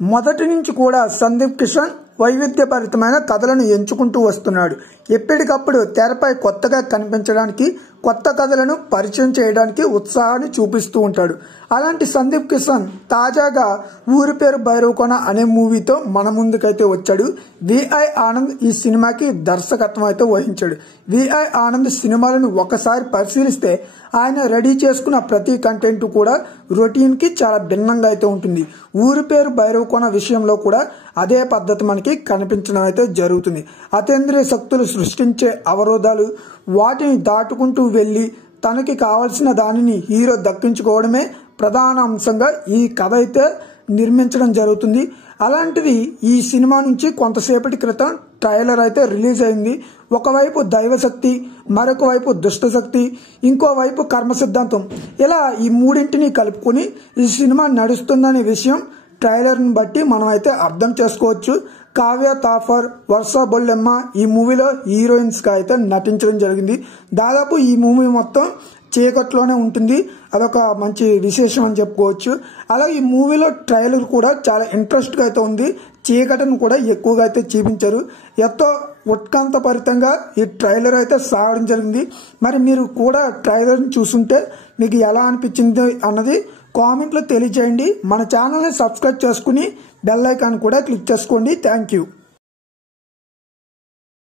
మొదటి నుంచి కూడా సందీప్ కిషన్ వైవిధ్యభరితమైన కథలను ఎంచుకుంటూ వస్తున్నాడు. ఎప్పటికప్పుడు తెరపై కొత్తగా కనిపించడానికి, కొత్త కథలను పరిచయం చేయడానికి ఉత్సాహాన్ని చూపిస్తూ ఉంటాడు. అలాంటి సందీప్ కిషన్ తాజాగా ఊరి పేరు భైరవకొన అనే మూవీతో మన ముందుకైతే వచ్చాడు. విఐ ఆనంద్ ఈ సినిమాకి దర్శకత్వం అయితే వహించాడు. విఐ ఆనంద్ సినిమాలను ఒకసారి పరిశీలిస్తే ఆయన రెడీ చేసుకున్న ప్రతి కంటెంట్ కూడా రొటీన్ కి చాలా భిన్నంగా అయితే ఉంటుంది. ఊరి పేరు భైరవకొన విషయంలో కూడా అదే పద్ధతి మనకి కనిపించడం అయితే జరుగుతుంది. అతీంద్రియ శక్తులు సృష్టించే అవరోధాలు, వాటిని దాటుకుంటూ వెళ్లి తనకి కావలసిన దానిని హీరో దక్కించుకోవడమే ప్రధాన అంశంగా ఈ కథ అయితే నిర్మించడం జరుగుతుంది. అలాంటిది ఈ సినిమా నుంచి కొంతసేపటి క్రితం ట్రైలర్ అయితే రిలీజ్ అయింది. ఒకవైపు దైవశక్తి, మరొక వైపు దుష్టశక్తి, ఇంకోవైపు కర్మ సిద్ధాంతం, ఇలా ఈ మూడింటిని కలుపుకొని ఈ సినిమా నడుస్తుందనే విషయం ట్రైలర్ని బట్టి మనం అయితే అర్థం చేసుకోవచ్చు. కావ్య తాఫర్, వర్ష బొల్లెమ్మ ఈ మూవీలో హీరోయిన్స్ గా అయితే నటించడం జరిగింది. దాదాపు ఈ మూవీ మొత్తం చీకట్లోనే ఉంటుంది. అదొక మంచి విశేషం అని చెప్పుకోవచ్చు. అలాగే ఈ మూవీలో ట్రైలర్ కూడా చాలా ఇంట్రెస్ట్ గా అయితే ఉంది. చీకటిని కూడా ఎక్కువగా అయితే చూపించారు. ఎంతో ఉత్కంఠభరితంగా ఈ ట్రైలర్ అయితే సాగడం జరిగింది. మరి మీరు కూడా ట్రైలర్ని చూస్తుంటే మీకు ఎలా అనిపించింది అన్నది కామెంట్లో తెలియజేయండి. మన ఛానల్ని సబ్స్క్రైబ్ చేసుకుని బెల్ ఐకాన్ కూడా క్లిక్ చేసుకోండి. Thank you.